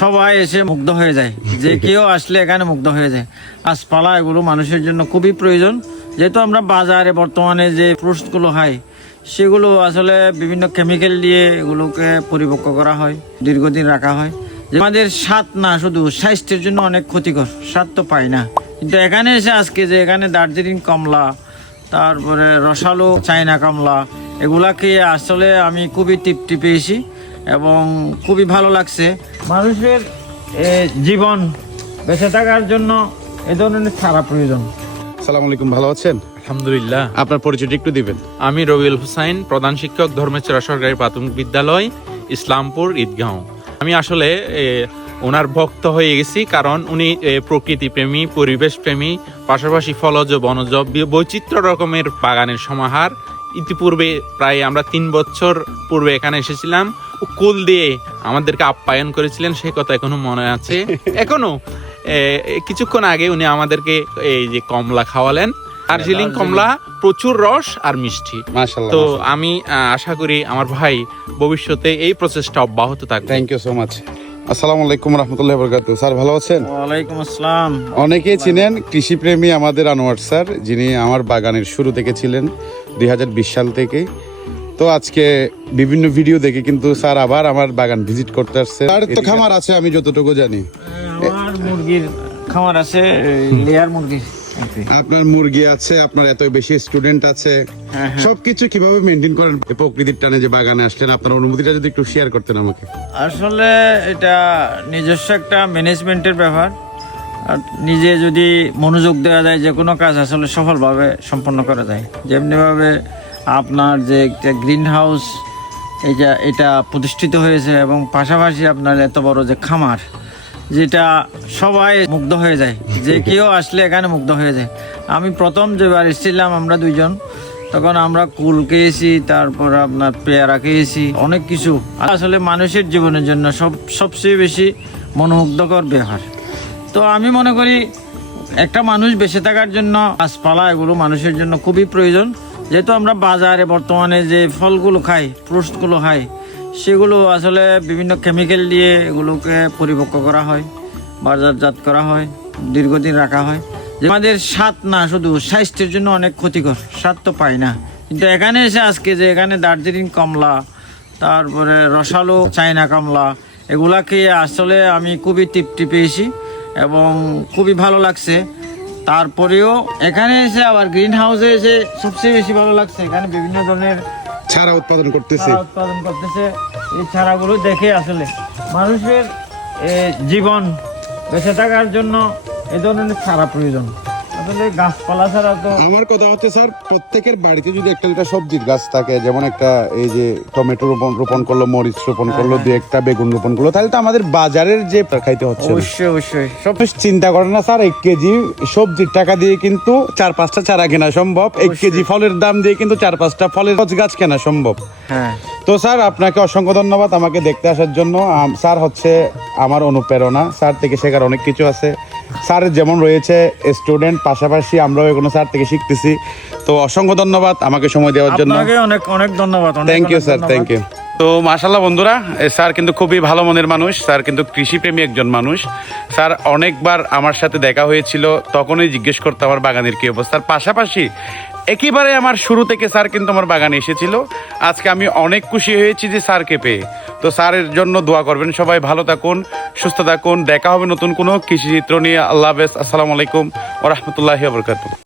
সবাই এসে মুগ্ধ হয়ে যায়, যে কেউ আসলে এখানে মুগ্ধ হয়ে যায়। গাছপালা এগুলো মানুষের জন্য খুবই প্রয়োজন, যেহেতু আমরা বাজারে বর্তমানে যে ফ্রুটসগুলো খাই সেগুলো আসলে বিভিন্ন কেমিক্যাল দিয়ে এগুলোকে পরিপক্ক করা হয়, দীর্ঘদিন রাখা হয়। আমাদের স্বাদ না, শুধু স্বাস্থ্যের জন্য অনেক ক্ষতিকর, স্বাদ তো পাই না। কিন্তু এখানে এসে আজকে যে এখানে দার্জিলিং কমলা, তারপরে রসালো চায়না কমলা, এগুলা খেয়ে আসলে আমি খুবই তৃপ্তি পেয়েছি এবং খুবই ভালো লাগছে। মানুষের জীবন বেঁচে থাকার জন্য এ ধরনের ছাড়া প্রয়োজন। আসসালামু আলাইকুম, ভালো আছেন? আলহামদুলিল্লাহ। আপনার পরিচয়টা একটু দিবেন। আমি রবিউল হুসাইন, প্রধান শিক্ষক, ধর্মেচরা সরকারি প্রাথমিক বিদ্যালয়, ইসলামপুর, ঈদগাঁও। আমি আসলে ওনার ভক্ত হয়ে গেছি, কারণ উনি প্রকৃতি প্রেমী, পরিবেশ প্রেমী, পাশাপাশি ফলজ বনজ বৈচিত্র্য রকমের বাগানের সমাহার। ইতিপূর্বে প্রায় আমরা 3 বছর পূর্বে এখানে এসেছিলাম, কুল দিয়ে আমাদেরকে আপ্যায়ন করেছিলেন, সে কথা এখনো মনে আছে। এখনো কিছুক্ষণ আগে উনি আমাদেরকে এই যে কমলা খাওয়ালেন, দার্জিলিং কমলা, প্রচুর রস আর মিষ্টি। মাশাআল্লাহ। তো আমি আশা করি আমার ভাই ভবিষ্যতে এই প্রচেষ্টা অব্যাহত থাকবে। Thank you so much. আসসালামু আলাইকুম রাহমাতুল্লাহি ওয়া বারাকাতুহু। স্যার ভালো আছেন? ওয়ালাইকুম আসসালাম। অনেকেই চিনেন কৃষিপ্রেমী আমাদের আনোয়ার স্যার, যিনি আমার বাগানের শুরু থেকে ছিলেন 2020 সাল থেকে। তো আজকে বিভিন্ন ভিডিও দেখে কিন্তু স্যার আবার আমার বাগান ভিজিট করতে আসছে। আর তো খামার আছে আমি যতটুকু জানি। আমার মুরগির খামার আছে, লেয়ার মুরগি। আপনার মুরগি আছে, আপনার এত বেশি স্টুডেন্ট আছে, সবকিছু কিভাবে মেনটেন করেন? প্রকৃতির টানে যে বাগানে আসলেন, আপনার অনুভূতিটা যদি একটু শেয়ার করতেন আমাকে। আসলে এটা নিজস্ব একটা ম্যানেজমেন্টের ব্যাপার। আর নিজে যদি মনোযোগ দেওয়া যায়, যে কোনো কাজ আসলে সফলভাবে সম্পন্ন করা যায়। যেমনিভাবে আপনার যে একটা গ্রিন হাউস এটা প্রতিষ্ঠিত হয়েছে, এবং পাশাপাশি আপনার এত বড় যে খামার, যেটা সবাই মুগ্ধ হয়ে যায়, যে কেউ আসলে এখানে মুগ্ধ হয়ে যায়। আমি প্রথম যেবার এসেছিলাম আমরা দুইজন, তখন আমরা কুল খেয়েছি, তারপর আপনার পেয়ারা খেয়েছি, অনেক কিছু। আসলে মানুষের জীবনের জন্য সবচেয়ে বেশি মনোমুগ্ধকর ব্যাপার। তো আমি মনে করি একটা মানুষ বেঁচে থাকার জন্য গাছপালা এগুলো মানুষের জন্য খুবই প্রয়োজন, যেহেতু আমরা বাজারে বর্তমানে যে ফলগুলো খাই, ফ্রুটসগুলো খাই, সেগুলো আসলে বিভিন্ন কেমিক্যাল দিয়ে এগুলোকে পরিপক্ক করা হয়, বাজারজাত করা হয়, দীর্ঘদিন রাখা হয়। আমাদের স্বাদ না, শুধু স্বাস্থ্যের জন্য অনেক ক্ষতিকর, স্বাদ তো পাই না। কিন্তু এখানে এসে আজকে যে এখানে দার্জিলিং কমলা, তারপরে রসালো চায়না কমলা, এগুলা খেয়ে আসলে আমি খুবই তৃপ্তি পেয়েছি এবং খুবই ভালো লাগছে। তারপরেও এখানে এসে আবার গ্রিন হাউসে এসে সবচেয়ে বেশি ভালো লাগছে, এখানে বিভিন্ন ধরনের চারা উৎপাদন করতেছে। এই চারাগুলো দেখে আসলে মানুষের জীবন বেঁচে থাকার জন্য এ ধরনের চারা প্রয়োজন। আসলে গাছপালা ছাড়া তো। আমার কথা হচ্ছে স্যার, প্রত্যেকের বাড়িতে যদি একটা সবজির গাছ থাকে, যেমন একটা এই যে টমেটো রোপণ করলো, মরিচ রোপণ করলো, দুই একটা বেগুন রোপণ করলো, তাহলে তো আমাদের বাজারের যে খাইতে হচ্ছে। অবশ্যই সব চিন্তা করেন না স্যার, 1 কেজি সবজির টাকা দিয়ে কিন্তু 4-5টা চারা কেনা সম্ভব, 1 কেজি ফলের দাম দিয়ে কিন্তু 4-5টা ফলের গাছ কেনা সম্ভব। হ্যাঁ। তো স্যার আপনাকে অসংখ্য ধন্যবাদ আমাকে দেখতে আসার জন্য। স্যার হচ্ছে আমার অনুপ্রেরণা, স্যার থেকে শেখার অনেক কিছু আছে। স্যার যেমন রয়েছে স্টুডেন্ট, পাশাপাশি আমরাও এখনো স্যার থেকে শিখতেছি। তো অসংখ্য ধন্যবাদ আমাকে সময় দেওয়ার জন্য। অনেক অনেক ধন্যবাদ। Thank you sir, thank you. তো মাশাআল্লাহ বন্ধুরা, স্যার কিন্তু খুবই ভালো মনের মানুষ, স্যার কিন্তু কৃষিপ্রেমী একজন মানুষ। স্যার অনেকবার আমার সাথে দেখা হয়েছিল, তখনই জিজ্ঞেস করতো আমার বাগানের কি অবস্থার। পাশাপাশি একেবারে আমার শুরু থেকে স্যার কিন্তু আমার বাগানে এসেছিল। আজকে আমি অনেক খুশি হয়েছি যে স্যারকে পেয়ে। তো স্যারের জন্য দোয়া করবেন সবাই। ভালো থাকুন, সুস্থ থাকুন। দেখা হবে নতুন কোনো কৃষি চিত্র নিয়ে। আল্লাহ হাফেজ। আসসালামু আলাইকুম ওয়া রাহমাতুল্লাহি ওয়া বারাকাতুহু।